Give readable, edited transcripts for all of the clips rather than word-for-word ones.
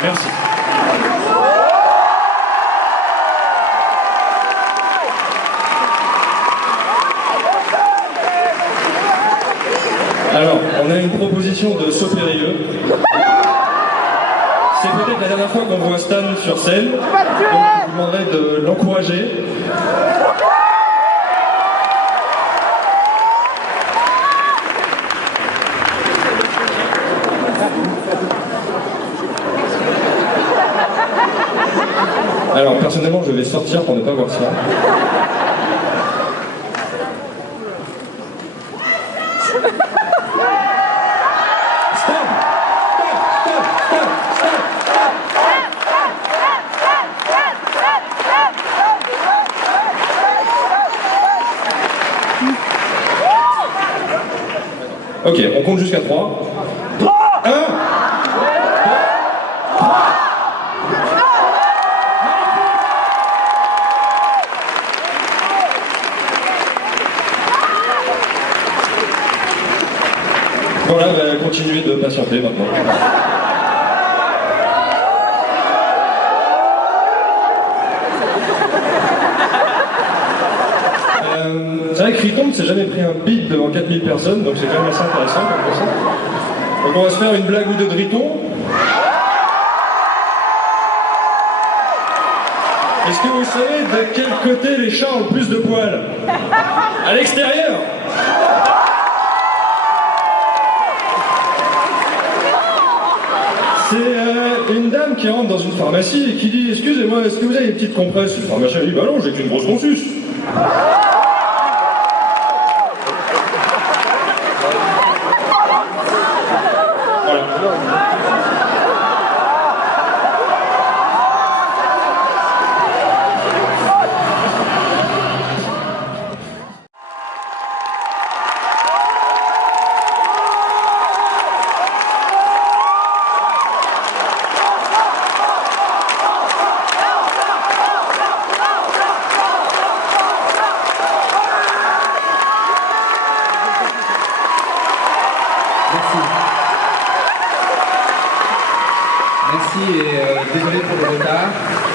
Merci. Alors, on a une proposition de saut périlleux. C'est peut-être la dernière fois qu'on voit Stan sur scène, donc je vous demanderai de l'encourager. Alors, personnellement, je vais sortir pour ne pas voir ça. Ok, on compte jusqu'à 3. 1 Voilà, bah, continuez de patienter maintenant. C'est vrai que Riton ne s'est jamais pris un beat devant 4000 personnes, donc c'est quand même assez intéressant comme ça. Donc on va se faire une blague ou deux de Riton. Est-ce que vous savez de quel côté les chats ont le plus de poils? À l'extérieur. C'est une dame qui rentre dans une pharmacie et qui dit « Excusez-moi, est-ce que vous avez une petite compresse ?» Le pharmacien dit « Bah non, j'ai qu'une grosse consus. » Merci et désolé pour le retard.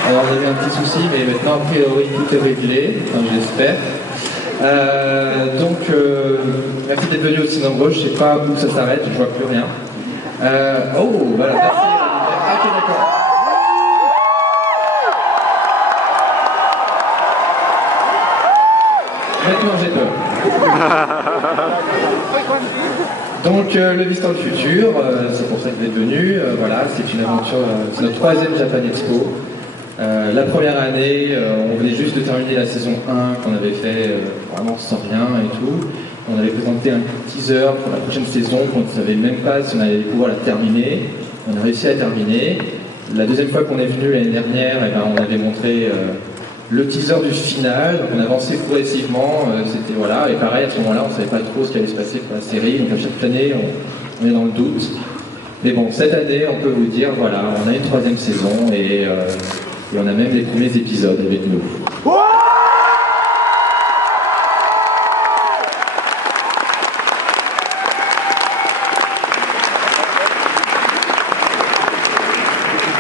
Alors on avait un petit souci, mais maintenant a priori tout est réglé, enfin, j'espère. Merci d'être venus aussi nombreux. Je ne sais pas où ça s'arrête, je ne vois plus rien. Voilà, merci. Ah, ok, d'accord. Maintenant j'ai peur. Donc le Vice dans le futur, c'est pour ça que vous êtes venus. Voilà, c'est une aventure, c'est notre 3e Japan Expo. La première année, on venait juste de terminer la saison 1 qu'on avait fait vraiment sans rien et tout. On avait présenté un teaser pour la prochaine saison, on ne savait même pas si on allait pouvoir la terminer. On a réussi à terminer. La deuxième fois qu'on est venu l'année dernière, on avait montré le teaser du final, donc on avançait progressivement, c'était voilà, et pareil à ce moment-là on ne savait pas trop ce qui allait se passer pour la série, donc à chaque année on est dans le doute. Mais bon, cette année on peut vous dire, voilà, on a une 3e saison et on a même les premiers épisodes avec nous.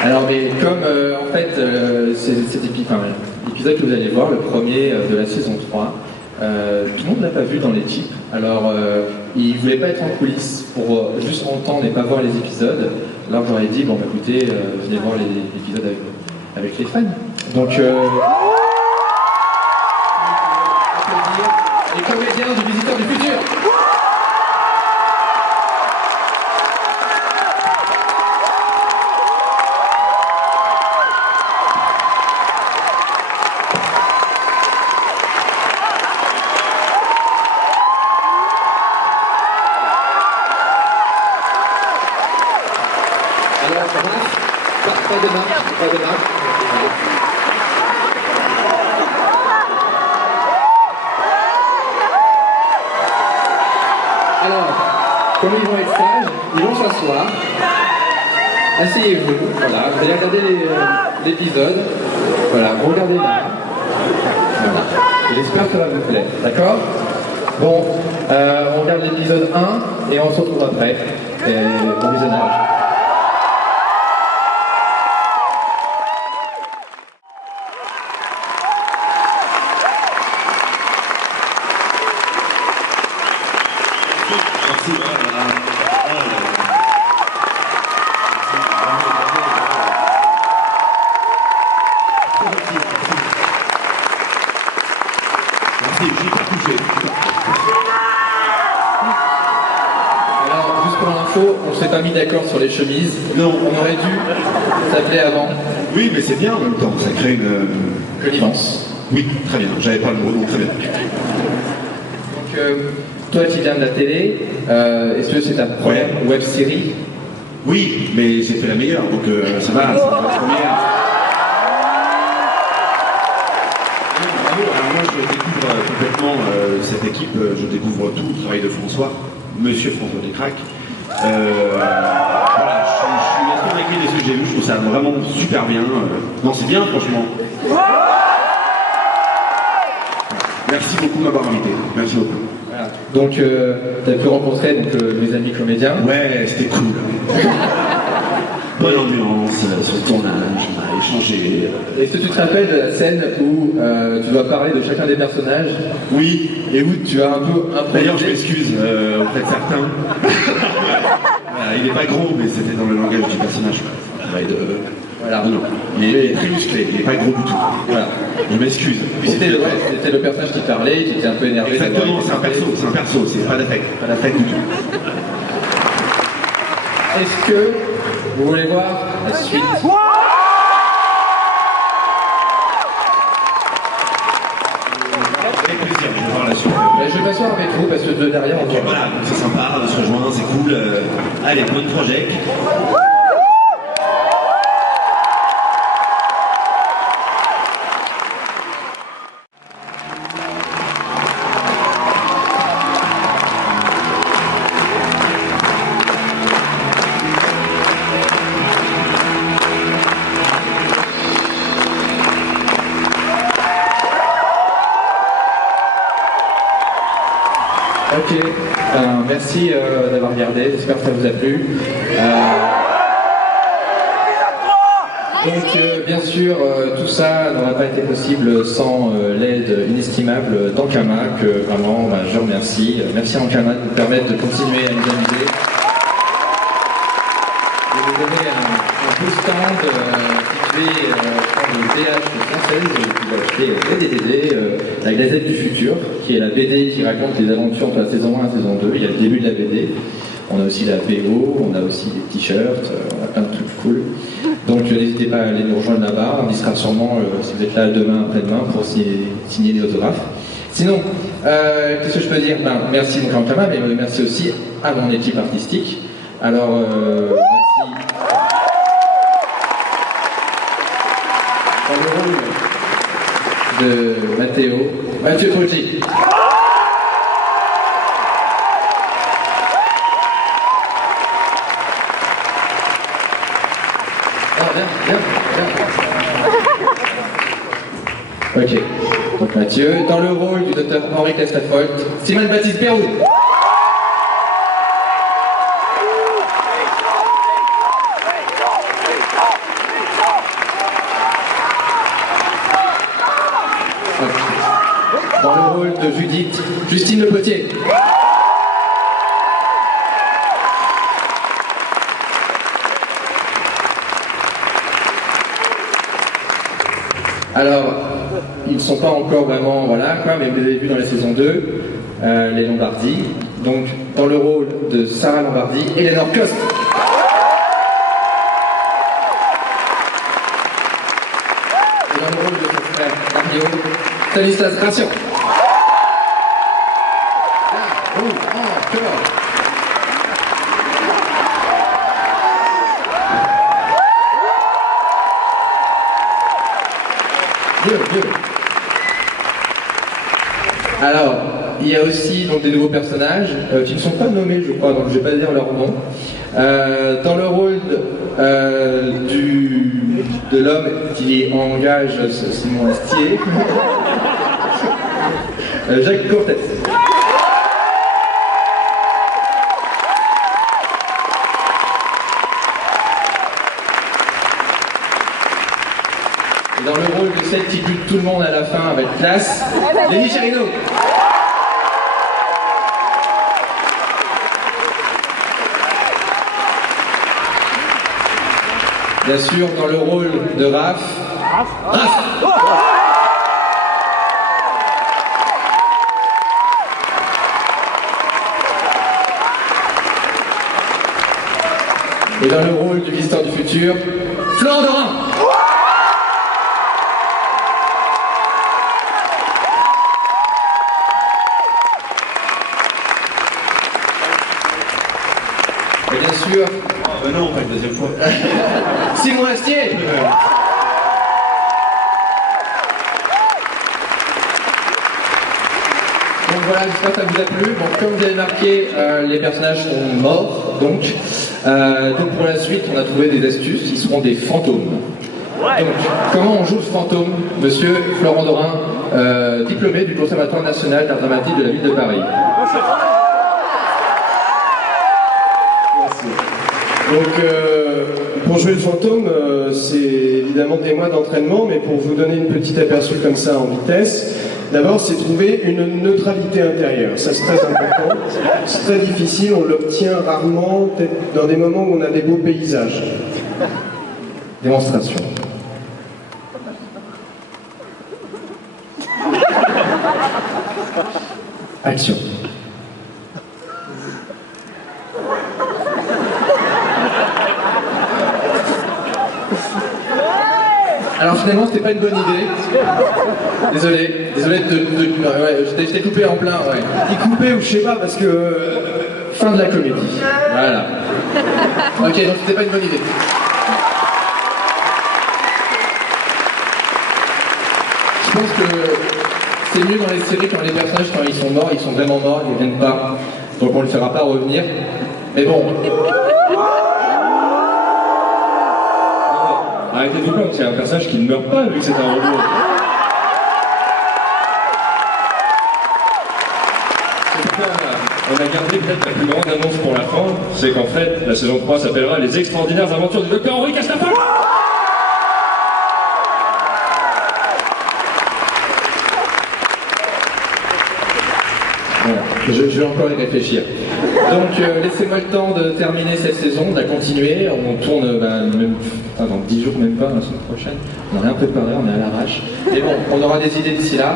Alors, mais comme en fait, l'épisode que vous allez voir, le premier de la saison 3, tout le monde ne l'a pas vu dans l'équipe. Alors, il ne voulait pas être en coulisses pour juste entendre et pas voir les épisodes. Alors, j'aurais dit, bon, bah, écoutez, venez voir l'épisode avec les fans. Donc, les comédiens du Visiteur du Futur. Alors, ça marche? Pas de marche. Alors, comme ils vont être sages, ils vont s'asseoir. Asseyez-vous, voilà, vous allez regarder l'épisode. Voilà, vous regardez là. Voilà. J'espère que ça va vous plaire, d'accord? Bon, on regarde l'épisode 1 et on se retrouve après. Et bon visionnage. j'ai pas touché. Alors, juste pour l'info, on s'est pas mis d'accord sur les chemises. Non. On aurait dû s'appeler avant. Oui, mais c'est bien en même temps, ça crée une... Connivence. Oui, très bien, j'avais pas le mot, donc très bien. Donc, toi qui viens de la télé, est-ce que c'est ta première web série? Oui, mais j'ai fait la meilleure, donc ça va, c'est pas la première. Bravo, alors moi je découvre complètement cette équipe, je découvre tout le travail de François, Monsieur François Descraques. Voilà, je suis estomaqué de ce que j'ai vu, je trouve ça vraiment super bien. Non, c'est bien, franchement. Merci beaucoup de m'avoir invité, merci beaucoup. Voilà. Donc, tu as pu rencontrer donc, mes amis comédiens. Ouais, c'était cool. Bonne ambiance, sur le tournage, on a échangé. Est-ce que tu te rappelles de la scène où tu dois parler de chacun des personnages? Oui. Et où tu as un peu improvisé? D'ailleurs, je m'excuse auprès de certains. Voilà, il n'est pas gros, mais c'était dans le langage du personnage. Voilà. Non, il est très musclé, il n'est pas gros du tout. Voilà. Je m'excuse. Puis c'était le personnage qui parlait, qui était un peu énervé. Exactement, c'est un perso, c'est pas d'affect du tout. Est-ce que vous voulez voir la suite? Avec plaisir, je vais voir la suite. Je vais m'asseoir avec vous parce que de derrière on Ok, voilà, c'est sympa, on se rejoint, c'est cool. Allez, bonne projet. Ok, merci d'avoir regardé, j'espère que ça vous a plu. Donc bien sûr, tout ça n'aurait pas été possible sans l'aide inestimable d'Ankama, que vraiment je remercie. Merci Ankama de nous permettre de continuer à nous amuser. Et vous avez un beau stand situé dans le VH française, vous pouvez acheter des DVD, la Gazette du Futur, qui est la BD qui raconte les aventures entre la saison 1 et la saison 2. Il y a le début de la BD. On a aussi la BO, on a aussi des t-shirts, on a plein de trucs cool. Donc n'hésitez pas à aller nous rejoindre là-bas, on y sera sûrement, si vous êtes là demain, après-demain, pour signer les autographes. Sinon, qu'est-ce que je peux dire? Merci donc à Ankama, mais merci aussi à mon équipe artistique. Alors, merci. Dans le rôle de Mathieu Troggi. Ok, donc Mathieu, dans le rôle du docteur Henri Castafolt, Simone Baptiste Pérou. Dans le rôle de Judith, Justine Le Potier. Alors, ils ne sont pas encore vraiment, voilà, quoi, mais vous les avez vus dans la saison 2, les Lombardi. Donc, dans le rôle de Sarah Lombardi, Eleanor Coste. Et dans le rôle de son frère Mario, Stanislas Gratien. Encore. Mieux. Alors, il y a aussi donc, des nouveaux personnages qui ne sont pas nommés, je crois, donc je ne vais pas dire leur nom. Dans le rôle de l'homme qui engage Simon Astier, Jacques Cortès. Et dans le rôle de celle qui bute tout le monde à la fin avec classe, Lénie Chérino. Bien sûr, dans le rôle de Raph. Et dans le rôle du visiteur du futur, Florent Dorin. Et bien sûr, non, pas une deuxième fois. Simon Astier. Donc voilà, j'espère que ça vous a plu. Bon, comme vous avez marqué, les personnages sont morts, donc pour la suite, on a trouvé des astuces qui seront des fantômes. Donc, comment on joue le fantôme, monsieur Florent Dorin, diplômé du Conservatoire national d'art dramatique de la ville de Paris. Merci. Donc, pour jouer le fantôme, c'est évidemment des mois d'entraînement, mais pour vous donner une petite aperçu comme ça en vitesse, d'abord, c'est trouver une neutralité intérieure. Ça, c'est très important. C'est très difficile, on l'obtient rarement, peut-être dans des moments où on a des beaux paysages. Démonstration. Action. Alors finalement, c'était pas une bonne idée. Désolé ouais, je t'ai coupé en plein, ouais. Y couper ou je sais pas, parce que... fin de la comédie. Voilà. Ok, donc c'était pas une bonne idée. Je pense que c'est mieux dans les séries quand les personnages, quand ils sont morts, ils sont vraiment morts, ils ne viennent pas. Donc on ne le fera pas revenir. Mais bon. Arrêtez-vous compte, c'est un personnage qui ne meurt pas vu que c'est un robot. On a gardé peut-être la plus grande annonce pour la fin, c'est qu'en fait, la saison 3 s'appellera Les extraordinaires aventures du Docteur Henri Castapol. Voilà. Je vais encore y réfléchir. Donc laissez-moi le temps de terminer cette saison, de la continuer. On tourne même, dans 10 jours, même pas, la semaine prochaine. On n'a rien préparé, on est à l'arrache. Mais bon, on aura des idées d'ici là.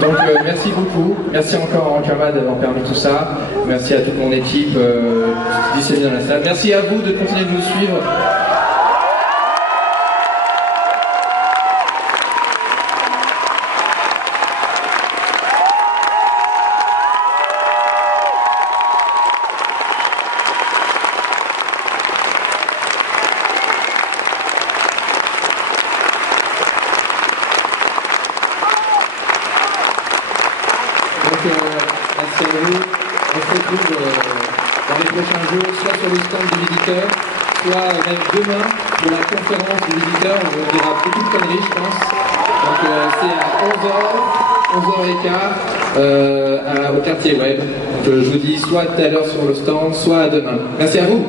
Donc merci beaucoup. Merci encore à Ankama d'avoir permis tout ça. Merci à toute mon équipe qui s'est mise dans la salle. Merci à vous de continuer de nous suivre. Merci à vous. On se retrouve dans les prochains jours, soit sur le stand du visiteur, soit même demain pour la conférence du visiteur. On verra beaucoup de conneries, je pense. Donc c'est à 11h, 11h15 au quartier web. Donc je vous dis soit tout à l'heure sur le stand, soit à demain. Merci à vous.